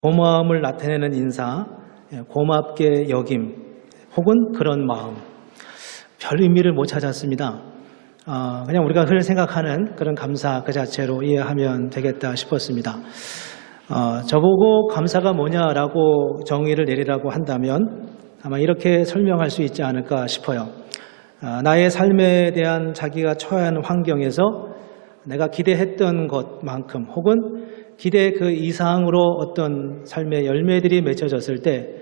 고마움을 나타내는 인사, 고맙게 여김, 혹은 그런 마음. 별 의미를 못 찾았습니다. 그냥 우리가 흔히 생각하는 그런 감사 그 자체로 이해하면 되겠다 싶었습니다. 저보고 감사가 뭐냐라고 정의를 내리라고 한다면 아마 이렇게 설명할 수 있지 않을까 싶어요. 나의 삶에 대한 자기가 처한 환경에서 내가 기대했던 것만큼 혹은 기대 그 이상으로 어떤 삶의 열매들이 맺혀졌을 때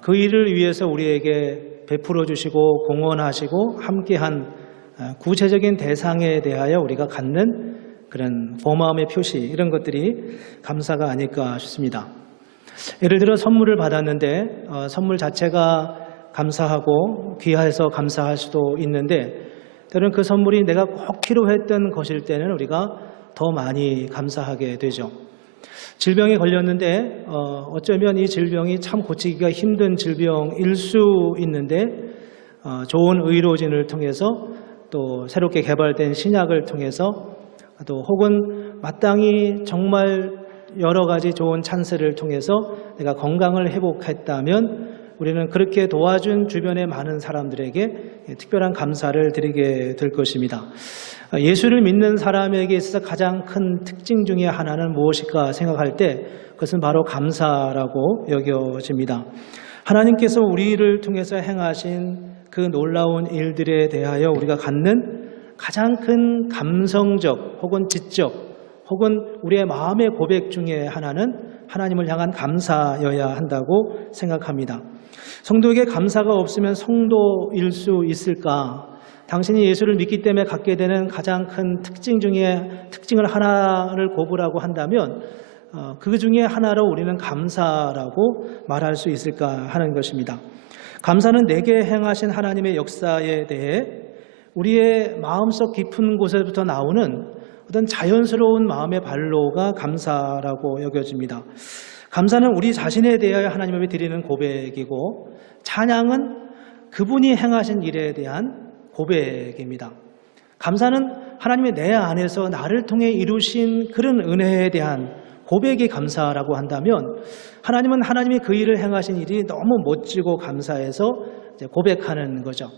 그 일을 위해서 우리에게 베풀어 주시고 공헌하시고 함께한 구체적인 대상에 대하여 우리가 갖는 그런 고마움의 표시, 이런 것들이 감사가 아닐까 싶습니다. 예를 들어 선물을 받았는데 선물 자체가 감사하고 귀해서 감사할 수도 있는데, 때로는 그 선물이 내가 꼭 필요했던 것일 때는 우리가 더 많이 감사하게 되죠. 질병에 걸렸는데 어쩌면 이 질병이 참 고치기가 힘든 질병일 수 있는데 좋은 의료진을 통해서 또 새롭게 개발된 신약을 통해서 또 혹은 마땅히 정말 여러 가지 좋은 찬스를 통해서 내가 건강을 회복했다면 우리는 그렇게 도와준 주변의 많은 사람들에게 특별한 감사를 드리게 될 것입니다. 예수를 믿는 사람에게 있어서 가장 큰 특징 중에 하나는 무엇일까 생각할 때 그것은 바로 감사라고 여겨집니다. 하나님께서 우리를 통해서 행하신 그 놀라운 일들에 대하여 우리가 갖는 가장 큰 감성적 혹은 지적 혹은 우리의 마음의 고백 중에 하나는 하나님을 향한 감사여야 한다고 생각합니다. 성도에게 감사가 없으면 성도일 수 있을까? 당신이 예수를 믿기 때문에 갖게 되는 가장 큰 특징 중에 특징을 하나를 꼽으라고 한다면 그 중에 하나로 우리는 감사라고 말할 수 있을까 하는 것입니다. 감사는 내게 행하신 하나님의 역사에 대해 우리의 마음속 깊은 곳에부터 나오는 어떤 자연스러운 마음의 발로가 감사라고 여겨집니다. 감사는 우리 자신에 대하여 하나님 앞에 드리는 고백이고, 찬양은 그분이 행하신 일에 대한 고백입니다. 감사는 하나님의 내 안에서 나를 통해 이루신 그런 은혜에 대한 고백이 감사라고 한다면, 하나님은 하나님이 그 일을 행하신 일이 너무 멋지고 감사해서 이제 고백하는 거죠.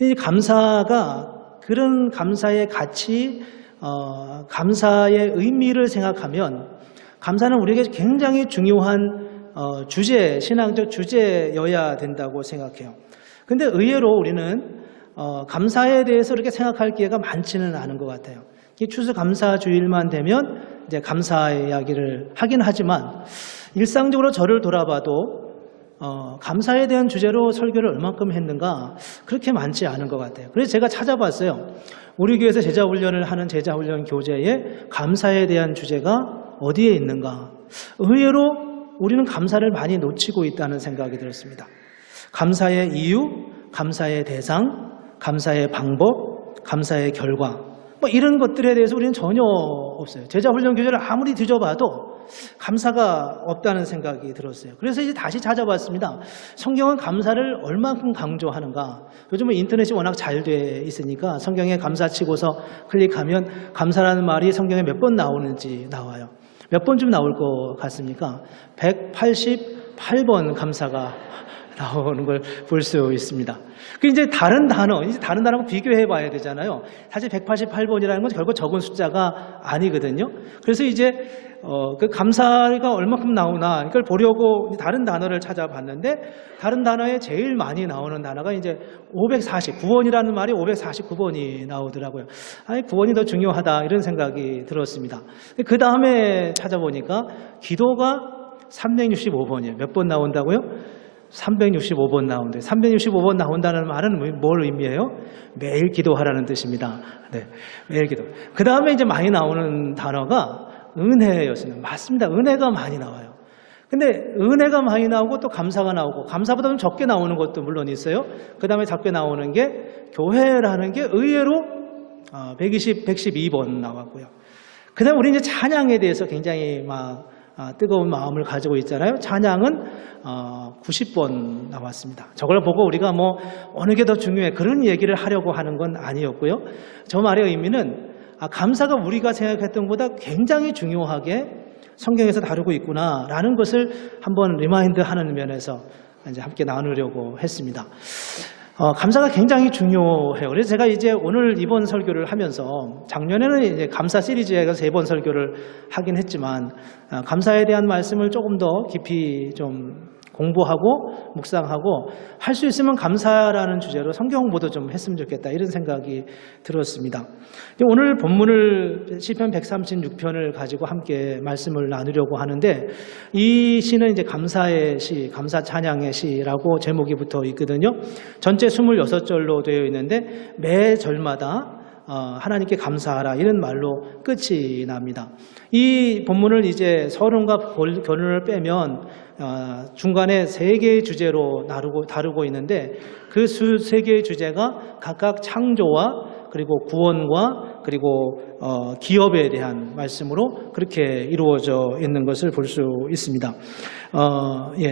이 감사가 그런 감사의 가치, 감사의 의미를 생각하면 감사는 우리에게 굉장히 중요한 주제, 신앙적 주제여야 된다고 생각해요. 근데 의외로 우리는 감사에 대해서 그렇게 생각할 기회가 많지는 않은 것 같아요. 추수감사주일만 되면 이제 감사 이야기를 하긴 하지만 일상적으로 저를 돌아봐도 감사에 대한 주제로 설교를 얼만큼 했는가 그렇게 많지 않은 것 같아요. 그래서 제가 찾아봤어요. 우리 교회에서 제자훈련을 하는 제자훈련 교재에 감사에 대한 주제가 어디에 있는가. 의외로 우리는 감사를 많이 놓치고 있다는 생각이 들었습니다. 감사의 이유, 감사의 대상, 감사의 방법, 감사의 결과, 이런 것들에 대해서 우리는 전혀 없어요. 제자훈련 교재를 아무리 뒤져봐도 감사가 없다는 생각이 들었어요. 그래서 이제 다시 찾아봤습니다. 성경은 감사를 얼만큼 강조하는가. 요즘은 인터넷이 워낙 잘 돼 있으니까 성경에 감사 치고서 클릭하면 감사라는 말이 성경에 몇 번 나오는지 나와요. 몇 번쯤 나올 것 같습니까? 188번 감사가 나오는 걸 볼 수 있습니다. 그 이제 다른 단어하고 비교해 봐야 되잖아요. 사실 188번이라는 건 결국 적은 숫자가 아니거든요. 그래서 이제 그 감사가 얼마큼 나오나 이걸 보려고 다른 단어를 찾아봤는데, 다른 단어에 제일 많이 나오는 단어가 이제 549번이라는 말이 549번이 나오더라고요. 아니, 9번이 더 중요하다 이런 생각이 들었습니다. 그 다음에 찾아보니까 기도가 365번이에요. 몇 번 나온다고요? 365번 나오는데, 365번 나온다는 말은 뭘 의미해요? 매일 기도하라는 뜻입니다. 네, 매일 기도. 그 다음에 이제 많이 나오는 단어가 은혜였습니다. 맞습니다. 은혜가 많이 나와요. 근데 은혜가 많이 나오고 또 감사가 나오고, 감사보다 좀 적게 나오는 것도 물론 있어요. 그 다음에 적게 나오는 게 교회라는 게 의외로 112번 나왔고요. 그 다음에 우리 이제 찬양에 대해서 굉장히 뜨거운 마음을 가지고 있잖아요. 찬양은 90번 나왔습니다. 저걸 보고 우리가 어느 게 더 중요해 그런 얘기를 하려고 하는 건 아니었고요. 저 말의 의미는 감사가 우리가 생각했던 것보다 굉장히 중요하게 성경에서 다루고 있구나라는 것을 한번 리마인드하는 면에서 이제 함께 나누려고 했습니다. 감사가 굉장히 중요해요. 그래서 제가 이제 오늘 이번 설교를 하면서 작년에는 이제 감사 시리즈에 3번 설교를 하긴 했지만 감사에 대한 말씀을 조금 더 깊이 좀 공부하고 묵상하고 할 수 있으면 감사라는 주제로 성경 공부도 좀 했으면 좋겠다 이런 생각이 들었습니다. 오늘 본문을 시편 136편을 가지고 함께 말씀을 나누려고 하는데 이 시는 이제 감사의 시, 감사 찬양의 시라고 제목이 붙어 있거든요. 전체 26절로 되어 있는데 매 절마다 하나님께 감사하라 이런 말로 끝이 납니다. 이 본문을 이제 서론과 결론을 빼면 중간에 3개의 주제로 다루고 있는데 그 3개의 주제가 각각 창조와 그리고 구원과 그리고 기업에 대한 말씀으로 그렇게 이루어져 있는 것을 볼 수 있습니다.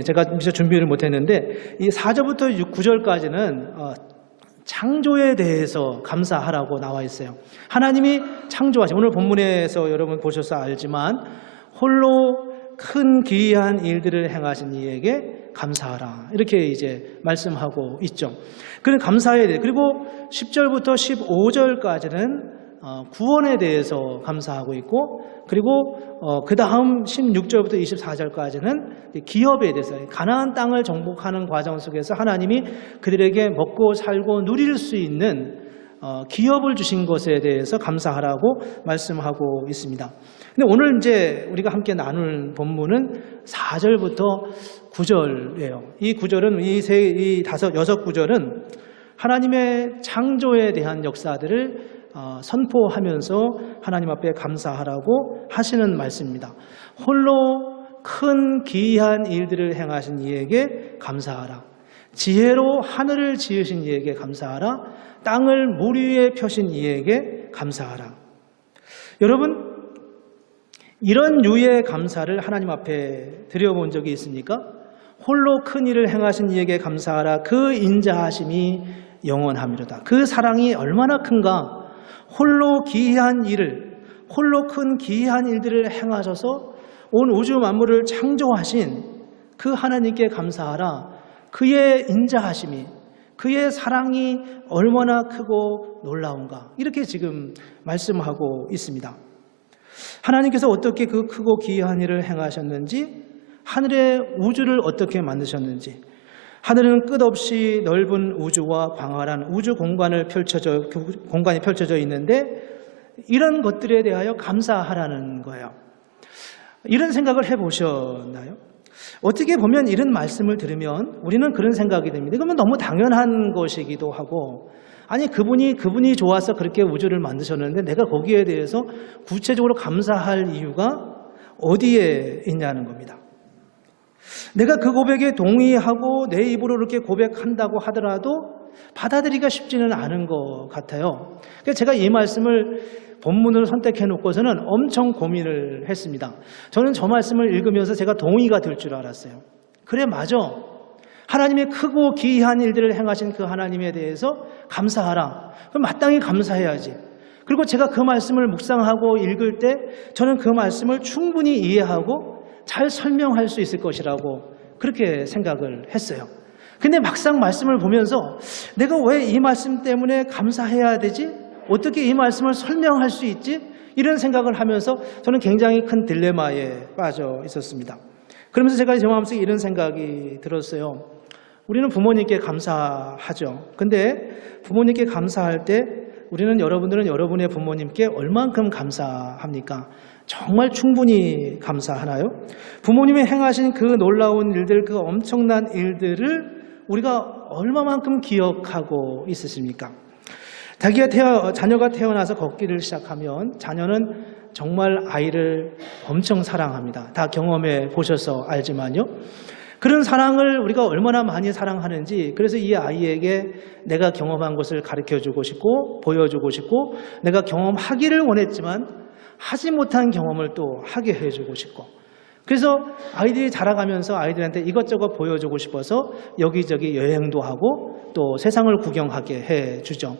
제가 미처 준비를 못했는데 이 4절부터 9절까지는 창조에 대해서 감사하라고 나와 있어요. 하나님이 창조하신, 오늘 본문에서 여러분 보셔서 알지만 홀로 큰 기이한 일들을 행하신 이에게 감사하라 이렇게 이제 말씀하고 있죠. 그런 감사에 대해, 그리고 10절부터 15절까지는 구원에 대해서 감사하고 있고, 그리고 그 다음 16절부터 24절까지는 기업에 대해서 가나안 땅을 정복하는 과정 속에서 하나님이 그들에게 먹고 살고 누릴 수 있는 기업을 주신 것에 대해서 감사하라고 말씀하고 있습니다. 근데 오늘 이제 우리가 함께 나눌 본문은 4절부터 9절이에요. 이 구절은 이 6구절은 하나님의 창조에 대한 역사들을 선포하면서 하나님 앞에 감사하라고 하시는 말씀입니다. 홀로 큰 기이한 일들을 행하신 이에게 감사하라. 지혜로 하늘을 지으신 이에게 감사하라. 땅을 물 위에 펴신 이에게 감사하라. 여러분, 이런 유의 감사를 하나님 앞에 드려본 적이 있습니까? 홀로 큰 일을 행하신 이에게 감사하라. 그 인자하심이 영원하미로다. 그 사랑이 얼마나 큰가. 홀로 기이한 일을, 홀로 큰 기이한 일들을 행하셔서 온 우주 만물을 창조하신 그 하나님께 감사하라. 그의 인자하심이, 그의 사랑이 얼마나 크고 놀라운가. 이렇게 지금 말씀하고 있습니다. 하나님께서 어떻게 그 크고 기이한 일을 행하셨는지, 하늘의 우주를 어떻게 만드셨는지, 하늘은 끝없이 넓은 우주와 광활한 우주 공간이 펼쳐져 있는데 이런 것들에 대하여 감사하라는 거예요. 이런 생각을 해보셨나요? 어떻게 보면 이런 말씀을 들으면 우리는 그런 생각이 듭니다. 이거면 너무 당연한 것이기도 하고, 아니 그분이 좋아서 그렇게 우주를 만드셨는데 내가 거기에 대해서 구체적으로 감사할 이유가 어디에 있냐는 겁니다. 내가 그 고백에 동의하고 내 입으로 이렇게 고백한다고 하더라도 받아들이기가 쉽지는 않은 것 같아요. 그래서 제가 이 말씀을 본문으로 선택해 놓고서는 엄청 고민을 했습니다. 저는 저 말씀을 읽으면서 제가 동의가 될 줄 알았어요. 그래, 맞아. 하나님의 크고 기이한 일들을 행하신 그 하나님에 대해서 감사하라. 그럼 마땅히 감사해야지. 그리고 제가 그 말씀을 묵상하고 읽을 때 저는 그 말씀을 충분히 이해하고 잘 설명할 수 있을 것이라고 그렇게 생각을 했어요. 근데 막상 말씀을 보면서 내가 왜 이 말씀 때문에 감사해야 되지? 어떻게 이 말씀을 설명할 수 있지? 이런 생각을 하면서 저는 굉장히 큰 딜레마에 빠져 있었습니다. 그러면서 제가 제 마음속에 이런 생각이 들었어요. 우리는 부모님께 감사하죠. 근데 부모님께 감사할 때 여러분들은 여러분의 부모님께 얼만큼 감사합니까? 정말 충분히 감사하나요? 부모님이 행하신 그 놀라운 일들, 그 엄청난 일들을 우리가 얼마만큼 기억하고 있으십니까? 자녀가 태어나서 걷기를 시작하면 자녀는 정말 아이를 엄청 사랑합니다. 다 경험해 보셔서 알지만요. 그런 사랑을 우리가 얼마나 많이 사랑하는지, 그래서 이 아이에게 내가 경험한 것을 가르쳐주고 싶고 보여주고 싶고, 내가 경험하기를 원했지만 하지 못한 경험을 또 하게 해주고 싶고, 그래서 아이들이 자라가면서 아이들한테 이것저것 보여주고 싶어서 여기저기 여행도 하고 또 세상을 구경하게 해주죠.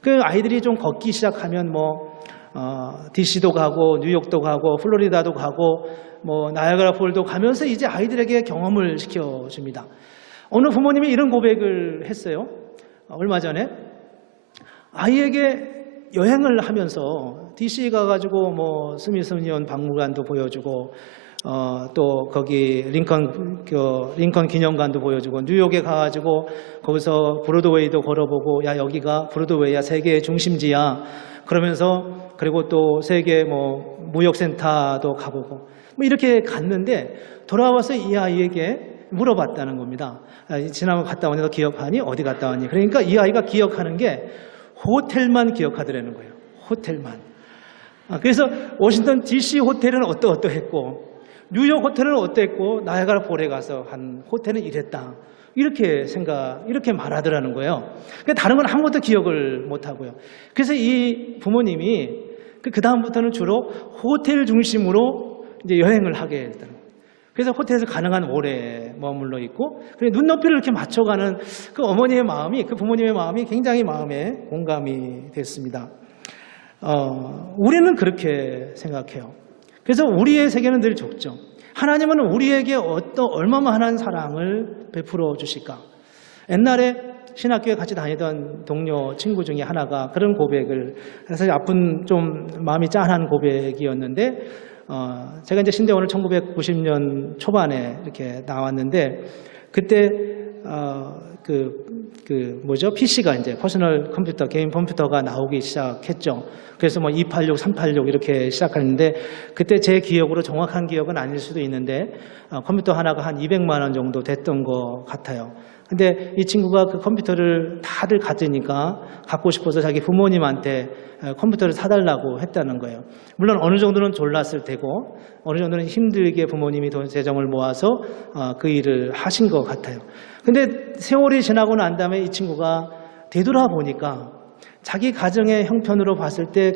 그 아이들이 좀 걷기 시작하면 DC도 가고 뉴욕도 가고 플로리다도 가고 뭐 나야가라 폴도 가면서 이제 아이들에게 경험을 시켜줍니다. 어느 부모님이 이런 고백을 했어요. 얼마 전에 아이에게 여행을 하면서 DC 가가지고 뭐 스미소니언 박물관도 보여주고 또 거기 링컨 기념관도 보여주고 뉴욕에 가가지고 거기서 브로드웨이도 걸어보고 야 여기가 브로드웨이야 세계의 중심지야 그러면서 그리고 또 세계 뭐 무역센터도 가보고 뭐 이렇게 갔는데 돌아와서 이 아이에게 물어봤다는 겁니다. 지난번 갔다 오니 너 기억하니? 어디 갔다 왔니? 그러니까 이 아이가 기억하는 게 호텔만 기억하더라는 거예요. 호텔만. 그래서 워싱턴 DC 호텔은 어떠했고 뉴욕 호텔은 어땠고 나야가라 폴에 가서 한 호텔은 이랬다. 이렇게 말하더라는 거예요. 그러니까 다른 건 아무것도 기억을 못 하고요. 그래서 이 부모님이 그 다음부터는 주로 호텔 중심으로 이제 여행을 하게 되더라고요. 그래서 호텔에서 가능한 오래 머물러 있고 눈높이를 이렇게 맞춰가는 그 어머니의 마음이 그 부모님의 마음이 굉장히 마음에 공감이 됐습니다. 우리는 그렇게 생각해요. 그래서 우리의 세계는 늘 좁죠. 하나님은 우리에게 얼마만한 사랑을 베풀어 주실까? 옛날에 신학교에 같이 다니던 동료 친구 중에 하나가 그런 고백을 사실 아픈 좀 마음이 짠한 고백이었는데 제가 이제 신대원을 1990년 초반에 이렇게 나왔는데 그때 PC가 이제 퍼스널 컴퓨터, 개인 컴퓨터가 나오기 시작했죠. 그래서 뭐 286, 386 이렇게 시작했는데 그때 제 기억으로 정확한 기억은 아닐 수도 있는데 컴퓨터 하나가 한 200만 원 정도 됐던 것 같아요. 근데 이 친구가 그 컴퓨터를 다들 가지니까 갖고 싶어서 자기 부모님한테 컴퓨터를 사달라고 했다는 거예요. 물론 어느 정도는 졸랐을 테고 어느 정도는 힘들게 부모님이 돈 재정을 모아서 그 일을 하신 것 같아요. 근데 세월이 지나고 난 다음에 이 친구가 되돌아보니까 자기 가정의 형편으로 봤을 때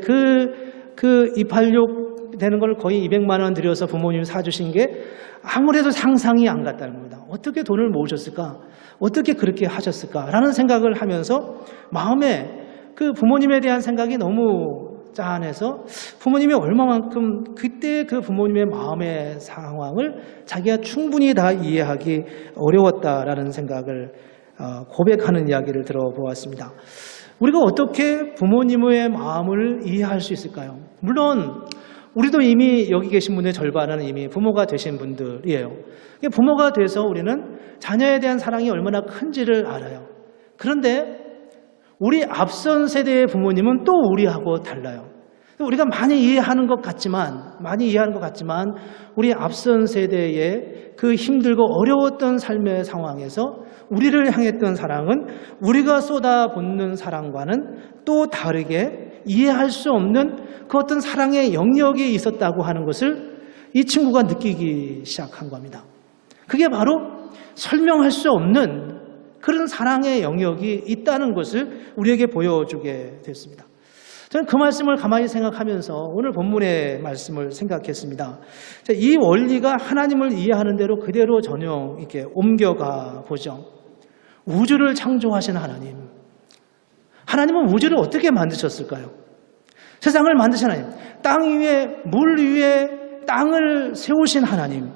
그 286 되는 걸 거의 200만 원 들여서 부모님이 사주신 게 아무래도 상상이 안 갔다는 겁니다. 어떻게 돈을 모으셨을까? 어떻게 그렇게 하셨을까라는 생각을 하면서 마음에 그 부모님에 대한 생각이 너무 짠해서 부모님이 얼마만큼 그때 그 부모님의 마음의 상황을 자기가 충분히 다 이해하기 어려웠다라는 생각을 고백하는 이야기를 들어보았습니다. 우리가 어떻게 부모님의 마음을 이해할 수 있을까요? 물론 우리도 이미 여기 계신 분의 절반은 이미 부모가 되신 분들이에요. 부모가 돼서 우리는 자녀에 대한 사랑이 얼마나 큰지를 알아요. 그런데 우리 앞선 세대의 부모님은 또 우리하고 달라요. 우리가 많이 이해하는 것 같지만 우리 앞선 세대의 그 힘들고 어려웠던 삶의 상황에서 우리를 향했던 사랑은 우리가 쏟아붓는 사랑과는 또 다르게 이해할 수 없는 그 어떤 사랑의 영역이 있었다고 하는 것을 이 친구가 느끼기 시작한 겁니다. 그게 바로 설명할 수 없는 그런 사랑의 영역이 있다는 것을 우리에게 보여주게 됐습니다. 저는 그 말씀을 가만히 생각하면서 오늘 본문의 말씀을 생각했습니다. 이 원리가 하나님을 이해하는 대로 그대로 전형 이렇게 옮겨가 보죠. 우주를 창조하신 하나님. 하나님은 우주를 어떻게 만드셨을까요? 세상을 만드신 하나님. 땅 위에, 물 위에 땅을 세우신 하나님.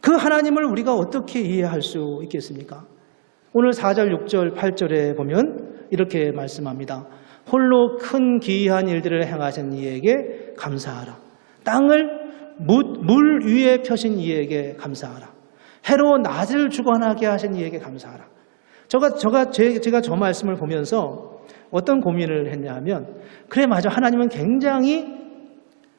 그 하나님을 우리가 어떻게 이해할 수 있겠습니까? 오늘 4절, 6절, 8절에 보면 이렇게 말씀합니다. 홀로 큰 기이한 일들을 행하신 이에게 감사하라. 땅을 물 위에 펴신 이에게 감사하라. 해로 낮을 주관하게 하신 이에게 감사하라. 제가 저 말씀을 보면서 어떤 고민을 했냐 하면 그래 맞아 하나님은 굉장히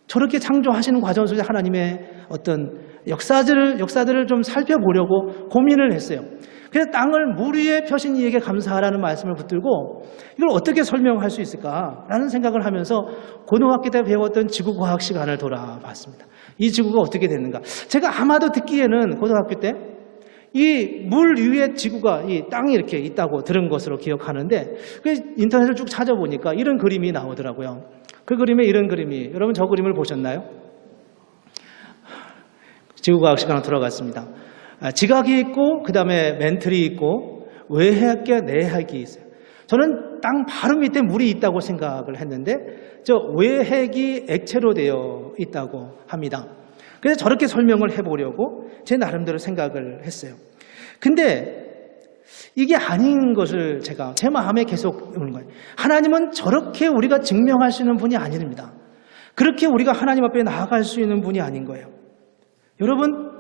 저렇게 창조하시는 과정 속에 하나님의 어떤 역사들을 좀 살펴보려고 고민을 했어요. 그래서 땅을 물 위에 펴신 이에게 감사하라는 말씀을 붙들고 이걸 어떻게 설명할 수 있을까라는 생각을 하면서 고등학교 때 배웠던 지구과학 시간을 돌아봤습니다. 이 지구가 어떻게 됐는가. 제가 아마도 듣기에는 고등학교 때 이 물 위에 지구가 이 땅이 이렇게 있다고 들은 것으로 기억하는데 인터넷을 쭉 찾아보니까 이런 그림이 나오더라고요. 그 그림에 이런 그림이 여러분 저 그림을 보셨나요? 지구과학 시간으로 돌아갔습니다. 지각이 있고 그 다음에 멘틀이 있고 외핵과 내핵이 있어요. 저는 땅 바로 밑에 물이 있다고 생각을 했는데 저 외핵이 액체로 되어 있다고 합니다. 그래서 저렇게 설명을 해보려고 제 나름대로 생각을 했어요. 근데 이게 아닌 것을 제가 제 마음에 계속 오는 거예요. 하나님은 저렇게 우리가 증명할 수 있는 분이 아닙니다. 그렇게 우리가 하나님 앞에 나아갈 수 있는 분이 아닌 거예요. 여러분,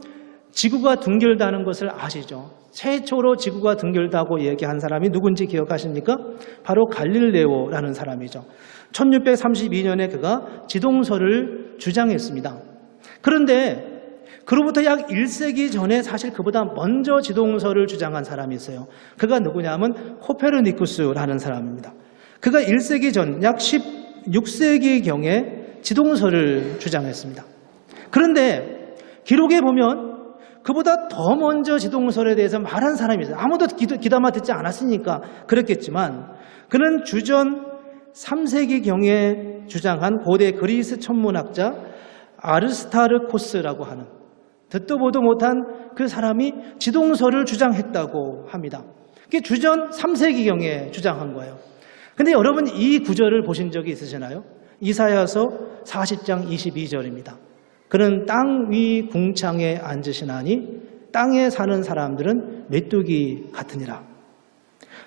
지구가 둥글다는 것을 아시죠? 최초로 지구가 둥글다고 얘기한 사람이 누군지 기억하십니까? 바로 갈릴레오라는 사람이죠. 1632년에 그가 지동설을 주장했습니다. 그런데 그로부터 약 1세기 전에 사실 그보다 먼저 지동설을 주장한 사람이 있어요. 그가 누구냐면 코페르니쿠스라는 사람입니다. 그가 1세기 전 약 16세기경에 지동설을 주장했습니다. 그런데 기록에 보면 그보다 더 먼저 지동설에 대해서 말한 사람이 있어요. 아무도 귀담아 듣지 않았으니까 그랬겠지만 그는 주전 3세기경에 주장한 고대 그리스 천문학자 아르스타르코스라고 하는, 듣도 보도 못한 그 사람이 지동설을 주장했다고 합니다. 그게 주전 3세기경에 주장한 거예요. 근데 여러분, 이 구절을 보신 적이 있으시나요? 이사야서 40장 22절입니다. 그는 땅 위 궁창에 앉으시나니 땅에 사는 사람들은 메뚜기 같으니라.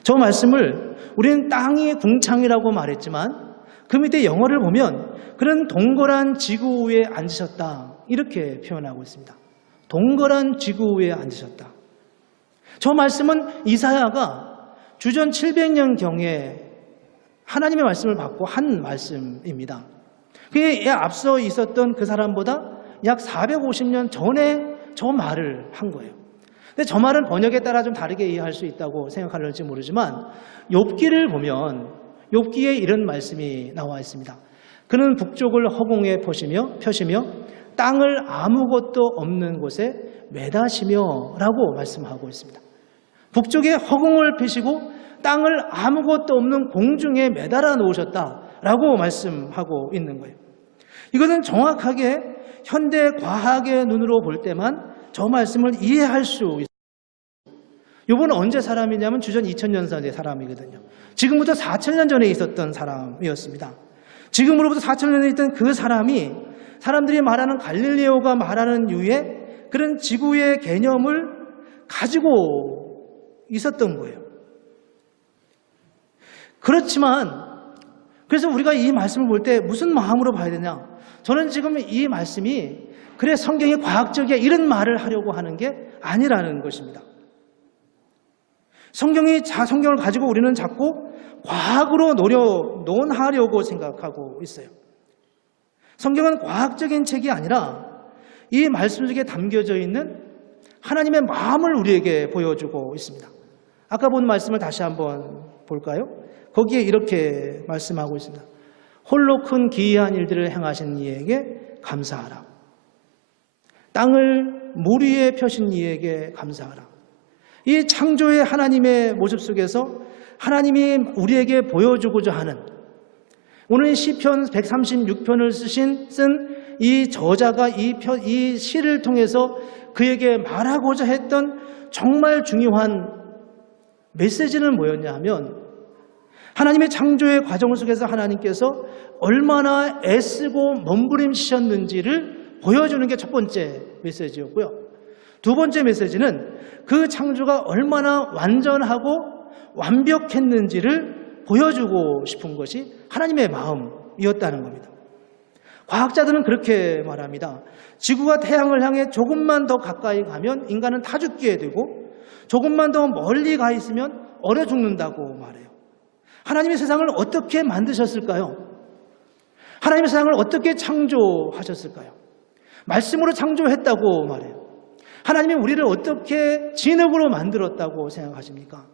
저 말씀을 우리는 땅이 궁창이라고 말했지만 그 밑에 영어를 보면 그는 동그란 지구 위에 앉으셨다, 이렇게 표현하고 있습니다. 동그란 지구 위에 앉으셨다. 저 말씀은 이사야가 주전 700년경에 하나님의 말씀을 받고 한 말씀입니다. 그게 앞서 있었던 그 사람보다 약 450년 전에 저 말을 한 거예요. 근데 저 말은 번역에 따라 좀 다르게 이해할 수 있다고 생각할지 모르지만 욥기를 보면 욥기에 이런 말씀이 나와 있습니다. 그는 북쪽을 허공에 펴시며 땅을 아무것도 없는 곳에 매다시며 라고 말씀하고 있습니다. 북쪽에 허공을 펴시고 땅을 아무것도 없는 공중에 매달아 놓으셨다라고 말씀하고 있는 거예요. 이것은 정확하게 현대 과학의 눈으로 볼 때만 저 말씀을 이해할 수 있어요. 이분은 언제 사람이냐면 주전 2000년선의 사람이거든요. 지금부터 4000년 전에 있었던 사람이었습니다. 지금으로부터 4000년 전에 있던 그 사람이 사람들이 말하는 갈릴레오가 말하는 유의 그런 지구의 개념을 가지고 있었던 거예요. 그렇지만 그래서 우리가 이 말씀을 볼 때 무슨 마음으로 봐야 되냐? 저는 지금 이 말씀이 그래 성경이 과학적이야 이런 말을 하려고 하는 게 아니라는 것입니다. 성경을 가지고 우리는 자꾸 과학으로 논하려고 생각하고 있어요. 성경은 과학적인 책이 아니라 이 말씀 속에 담겨져 있는 하나님의 마음을 우리에게 보여주고 있습니다. 아까 본 말씀을 다시 한번 볼까요? 거기에 이렇게 말씀하고 있습니다. 홀로 큰 기이한 일들을 행하신 이에게 감사하라. 땅을 물 위에 펴신 이에게 감사하라. 이 창조의 하나님의 모습 속에서 하나님이 우리에게 보여주고자 하는, 오늘 시편 136편을 쓴 이 저자가 이 시를 통해서 그에게 말하고자 했던 정말 중요한 메시지는 뭐였냐 하면 하나님의 창조의 과정 속에서 하나님께서 얼마나 애쓰고 몸부림치셨는지를 보여주는 게 첫 번째 메시지였고요. 두 번째 메시지는 그 창조가 얼마나 완전하고 완벽했는지를 보여주고 싶은 것이 하나님의 마음이었다는 겁니다. 과학자들은 그렇게 말합니다. 지구가 태양을 향해 조금만 더 가까이 가면 인간은 타 죽게 되고 조금만 더 멀리 가 있으면 얼어 죽는다고 말해요. 하나님의 세상을 어떻게 만드셨을까요? 하나님의 세상을 어떻게 창조하셨을까요? 말씀으로 창조했다고 말해요. 하나님이 우리를 어떻게 진흙으로 만들었다고 생각하십니까?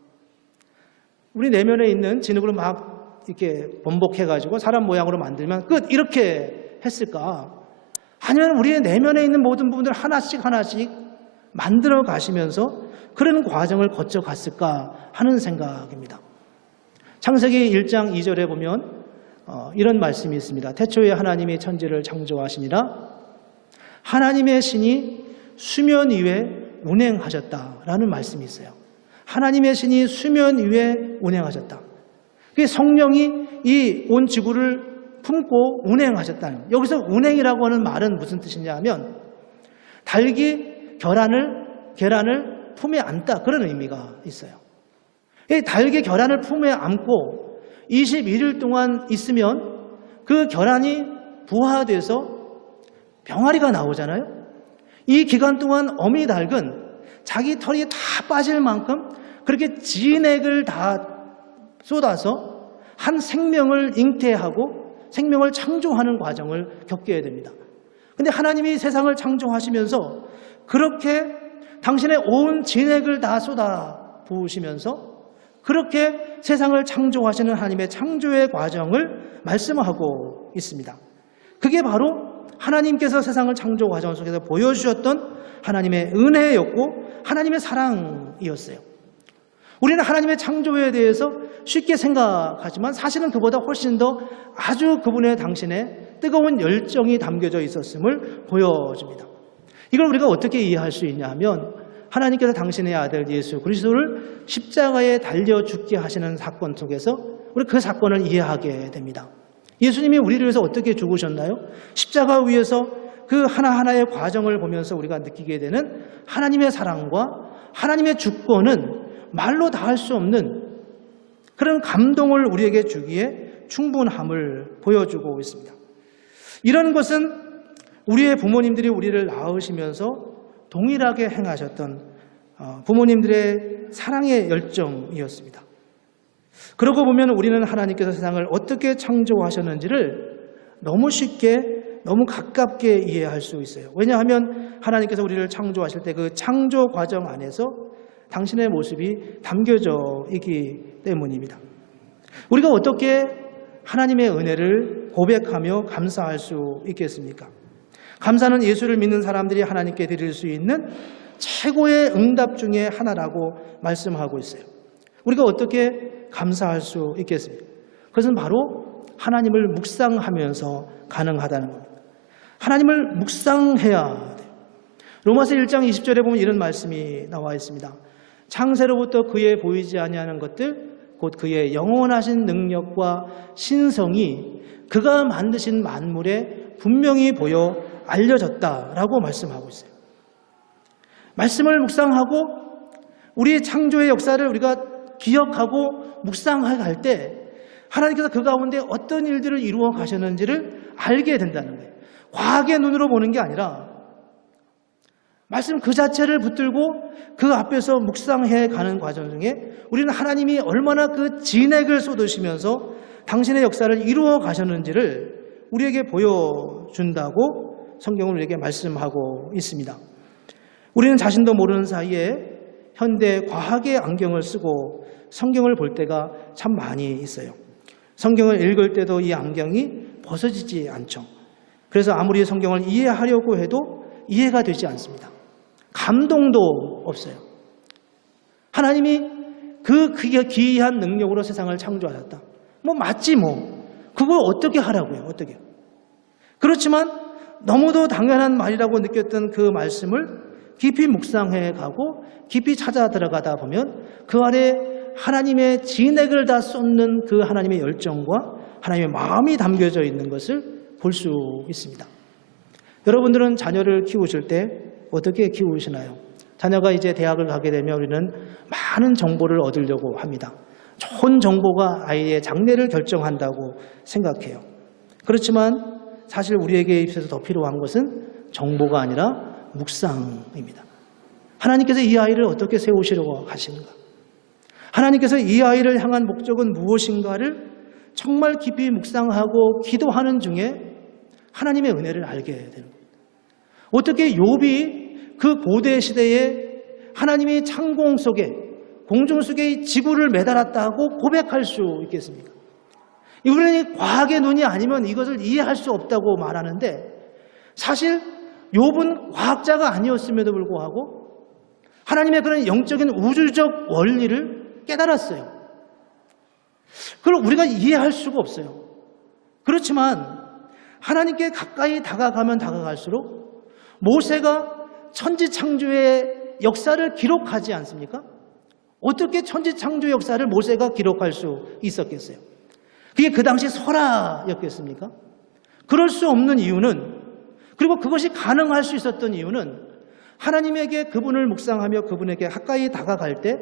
우리 내면에 있는 진흙으로 막 이렇게 번복해가지고 사람 모양으로 만들면 끝, 이렇게 했을까? 아니면 우리의 내면에 있는 모든 부분들 하나씩 만들어 가시면서 그런 과정을 거쳐갔을까 하는 생각입니다. 창세기 1장 2절에 보면 이런 말씀이 있습니다. 태초에 하나님이 천지를 창조하시니라 하나님의 신이 수면 위에 운행하셨다라는 말씀이 있어요. 하나님의 신이 수면 위에 운행하셨다. 그게 성령이 이 온 지구를 품고 운행하셨다는, 여기서 운행이라고 하는 말은 무슨 뜻이냐 하면 닭이 계란을 품에 안다, 그런 의미가 있어요. 이 닭이 계란을 품에 안고 21일 동안 있으면 그 계란이 부화돼서 병아리가 나오잖아요. 이 기간 동안 어미 닭은 자기 털이 다 빠질 만큼 그렇게 진액을 다 쏟아서 한 생명을 잉태하고 생명을 창조하는 과정을 겪게 됩니다. 근데 하나님이 세상을 창조하시면서 그렇게 당신의 온 진액을 다 쏟아 부으시면서 그렇게 세상을 창조하시는 하나님의 창조의 과정을 말씀하고 있습니다. 그게 바로 하나님께서 세상을 창조 과정 속에서 보여주셨던 하나님의 은혜였고 하나님의 사랑이었어요. 우리는 하나님의 창조에 대해서 쉽게 생각하지만 사실은 그보다 훨씬 더 아주 그분의 당신의 뜨거운 열정이 담겨져 있었음을 보여줍니다. 이걸 우리가 어떻게 이해할 수 있냐 하면 하나님께서 당신의 아들 예수 그리스도를 십자가에 달려 죽게 하시는 사건 속에서 우리 그 사건을 이해하게 됩니다. 예수님이 우리를 위해서 어떻게 죽으셨나요? 십자가 위에서 그 하나하나의 과정을 보면서 우리가 느끼게 되는 하나님의 사랑과 하나님의 주권은 말로 다 할 수 없는 그런 감동을 우리에게 주기에 충분함을 보여주고 있습니다. 이런 것은 우리의 부모님들이 우리를 낳으시면서 동일하게 행하셨던 부모님들의 사랑의 열정이었습니다. 그러고 보면 우리는 하나님께서 세상을 어떻게 창조하셨는지를 너무 쉽게 너무 가깝게 이해할 수 있어요. 왜냐하면 하나님께서 우리를 창조하실 때 그 창조 과정 안에서 당신의 모습이 담겨져 있기 때문입니다. 우리가 어떻게 하나님의 은혜를 고백하며 감사할 수 있겠습니까? 감사는 예수를 믿는 사람들이 하나님께 드릴 수 있는 최고의 응답 중에 하나라고 말씀하고 있어요. 우리가 어떻게 감사할 수 있겠습니까? 그것은 바로 하나님을 묵상하면서 가능하다는 겁니다. 하나님을 묵상해야 돼요. 로마서 1장 20절에 보면 이런 말씀이 나와 있습니다. 창세로부터 그의 보이지 아니하는 것들 곧 그의 영원하신 능력과 신성이 그가 만드신 만물에 분명히 보여 알려졌다라고 말씀하고 있어요. 말씀을 묵상하고 우리의 창조의 역사를 우리가 기억하고 묵상해 갈 때 하나님께서 그 가운데 어떤 일들을 이루어 가셨는지를 알게 된다는 거예요. 과학의 눈으로 보는 게 아니라 말씀 그 자체를 붙들고 그 앞에서 묵상해 가는 과정 중에 우리는 하나님이 얼마나 그 진액을 쏟으시면서 당신의 역사를 이루어 가셨는지를 우리에게 보여준다고 성경은 우리에게 말씀하고 있습니다. 우리는 자신도 모르는 사이에 현대 과학의 안경을 쓰고 성경을 볼 때가 참 많이 있어요. 성경을 읽을 때도 이 안경이 벗어지지 않죠. 그래서 아무리 성경을 이해하려고 해도 이해가 되지 않습니다. 감동도 없어요. 하나님이 그 기이한 능력으로 세상을 창조하셨다. 맞지 그걸 어떻게 하라고요? 어떻게? 그렇지만 너무도 당연한 말이라고 느꼈던 그 말씀을 깊이 묵상해 가고 깊이 찾아 들어가다 보면 그 안에 하나님의 진액을 다 쏟는 그 하나님의 열정과 하나님의 마음이 담겨져 있는 것을 볼 수 있습니다. 여러분들은 자녀를 키우실 때 어떻게 키우시나요? 자녀가 이제 대학을 가게 되면 우리는 많은 정보를 얻으려고 합니다. 좋은 정보가 아이의 장래를 결정한다고 생각해요. 그렇지만 사실 우리에게 있어서 더 필요한 것은 정보가 아니라 묵상입니다. 하나님께서 이 아이를 어떻게 세우시려고 하시는가? 하나님께서 이 아이를 향한 목적은 무엇인가를 정말 깊이 묵상하고 기도하는 중에 하나님의 은혜를 알게 되는 겁니다. 어떻게 욥이 그 고대 시대에 하나님이 창공 속에 공중 속에 지구를 매달았다고 고백할 수 있겠습니까? 우리는 과학의 눈이 아니면 이것을 이해할 수 없다고 말하는데 사실 욥은 과학자가 아니었음에도 불구하고 하나님의 그런 영적인 우주적 원리를 깨달았어요. 그걸 우리가 이해할 수가 없어요. 그렇지만 하나님께 가까이 다가가면 다가갈수록 모세가 천지창조의 역사를 기록하지 않습니까? 어떻게 천지창조 역사를 모세가 기록할 수 있었겠어요? 그게 그 당시 설화였겠습니까? 그럴 수 없는 이유는, 그리고 그것이 가능할 수 있었던 이유는 하나님에게 그분을 묵상하며 그분에게 가까이 다가갈 때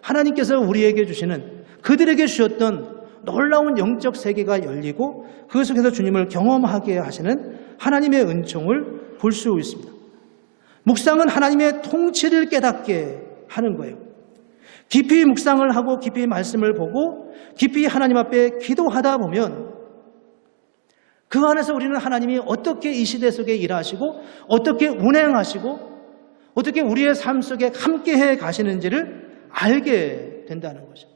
하나님께서 우리에게 주시는, 그들에게 주셨던 놀라운 영적 세계가 열리고 그 속에서 주님을 경험하게 하시는 하나님의 은총을 볼 수 있습니다. 묵상은 하나님의 통치를 깨닫게 하는 거예요. 깊이 묵상을 하고 깊이 말씀을 보고 깊이 하나님 앞에 기도하다 보면 그 안에서 우리는 하나님이 어떻게 이 시대 속에 일하시고 어떻게 운행하시고 어떻게 우리의 삶 속에 함께해 가시는지를 알게 된다는 거죠.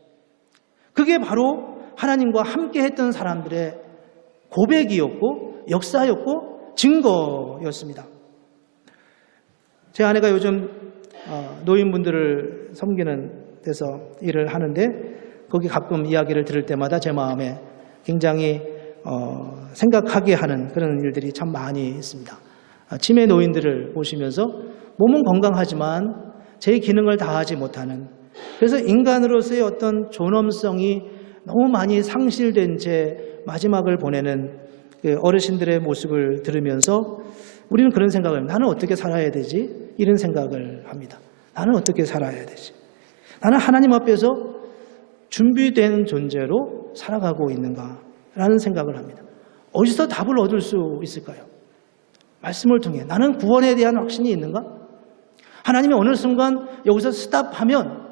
그게 바로 하나님과 함께했던 사람들의 고백이었고 역사였고 증거였습니다. 제 아내가 요즘 노인분들을 섬기는 데서 일을 하는데 거기 가끔 이야기를 들을 때마다 제 마음에 굉장히 생각하게 하는 그런 일들이 참 많이 있습니다. 치매 노인들을 보시면서 몸은 건강하지만 제 기능을 다하지 못하는, 그래서 인간으로서의 어떤 존엄성이 너무 많이 상실된 채 마지막을 보내는 어르신들의 모습을 들으면서 우리는 그런 생각을 합니다. 나는 어떻게 살아야 되지? 이런 생각을 합니다. 나는 어떻게 살아야 되지? 나는 하나님 앞에서 준비된 존재로 살아가고 있는가? 라는 생각을 합니다. 어디서 답을 얻을 수 있을까요? 말씀을 통해. 나는 구원에 대한 확신이 있는가? 하나님이 어느 순간 여기서 스탑하면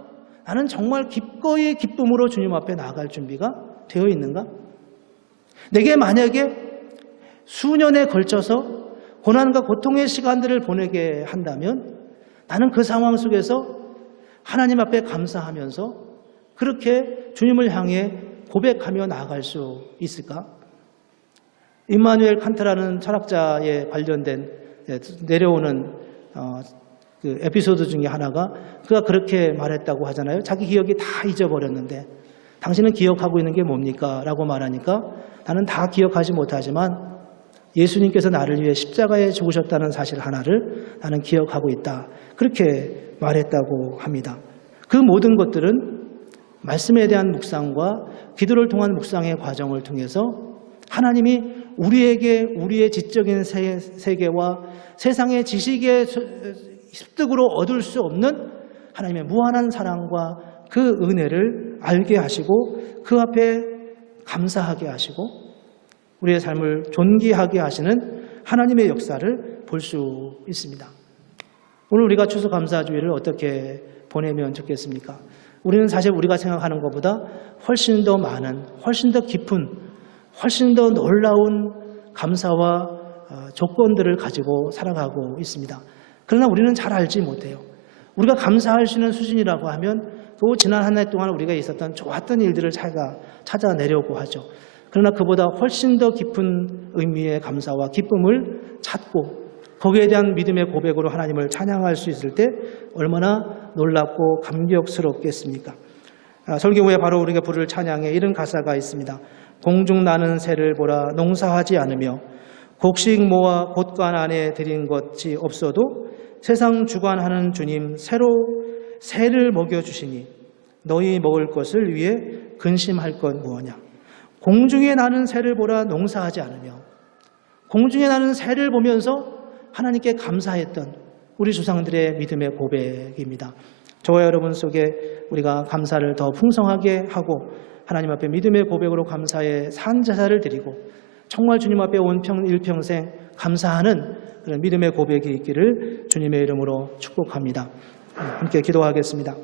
나는 정말 기꺼이 기쁨으로 주님 앞에 나아갈 준비가 되어 있는가? 내게 만약에 수년에 걸쳐서 고난과 고통의 시간들을 보내게 한다면 나는 그 상황 속에서 하나님 앞에 감사하면서 그렇게 주님을 향해 고백하며 나아갈 수 있을까? 임마누엘 칸트라는 철학자에 관련된 내려오는 그 에피소드 중에 하나가 그가 그렇게 말했다고 하잖아요. 자기 기억이 다 잊어버렸는데 당신은 기억하고 있는 게 뭡니까? 라고 말하니까 나는 다 기억하지 못하지만 예수님께서 나를 위해 십자가에 죽으셨다는 사실 하나를 나는 기억하고 있다. 그렇게 말했다고 합니다. 그 모든 것들은 말씀에 대한 묵상과 기도를 통한 묵상의 과정을 통해서 하나님이 우리에게 우리의 지적인 세계와 세상의 지식의 습득으로 얻을 수 없는 하나님의 무한한 사랑과 그 은혜를 알게 하시고 그 앞에 감사하게 하시고 우리의 삶을 존귀하게 하시는 하나님의 역사를 볼 수 있습니다. 오늘 우리가 추수감사주일을 어떻게 보내면 좋겠습니까? 우리는 사실 우리가 생각하는 것보다 훨씬 더 많은, 훨씬 더 깊은, 훨씬 더 놀라운 감사와 조건들을 가지고 살아가고 있습니다. 그러나 우리는 잘 알지 못해요. 우리가 감사할 수 있는 수준이라고 하면 또 지난 한 해 동안 우리가 있었던 좋았던 일들을 찾아내려고 하죠. 그러나 그보다 훨씬 더 깊은 의미의 감사와 기쁨을 찾고 거기에 대한 믿음의 고백으로 하나님을 찬양할 수 있을 때 얼마나 놀랍고 감격스럽겠습니까? 설교 후에 바로 우리가 부를 찬양에 이런 가사가 있습니다. 공중 나는 새를 보라 농사하지 않으며 곡식 모아 곳간 안에 들인 것이 없어도 세상 주관하는 주님 새를 먹여주시니 너희 먹을 것을 위해 근심할 것 무엇냐. 공중에 나는 새를 보라 농사하지 않으며 공중에 나는 새를 보면서 하나님께 감사했던 우리 조상들의 믿음의 고백입니다. 저와 여러분 속에 우리가 감사를 더 풍성하게 하고 하나님 앞에 믿음의 고백으로 감사의 산 제사를 드리고 정말 주님 앞에 온 일평생 감사하는 그런 믿음의 고백이 있기를 주님의 이름으로 축복합니다. 함께 기도하겠습니다.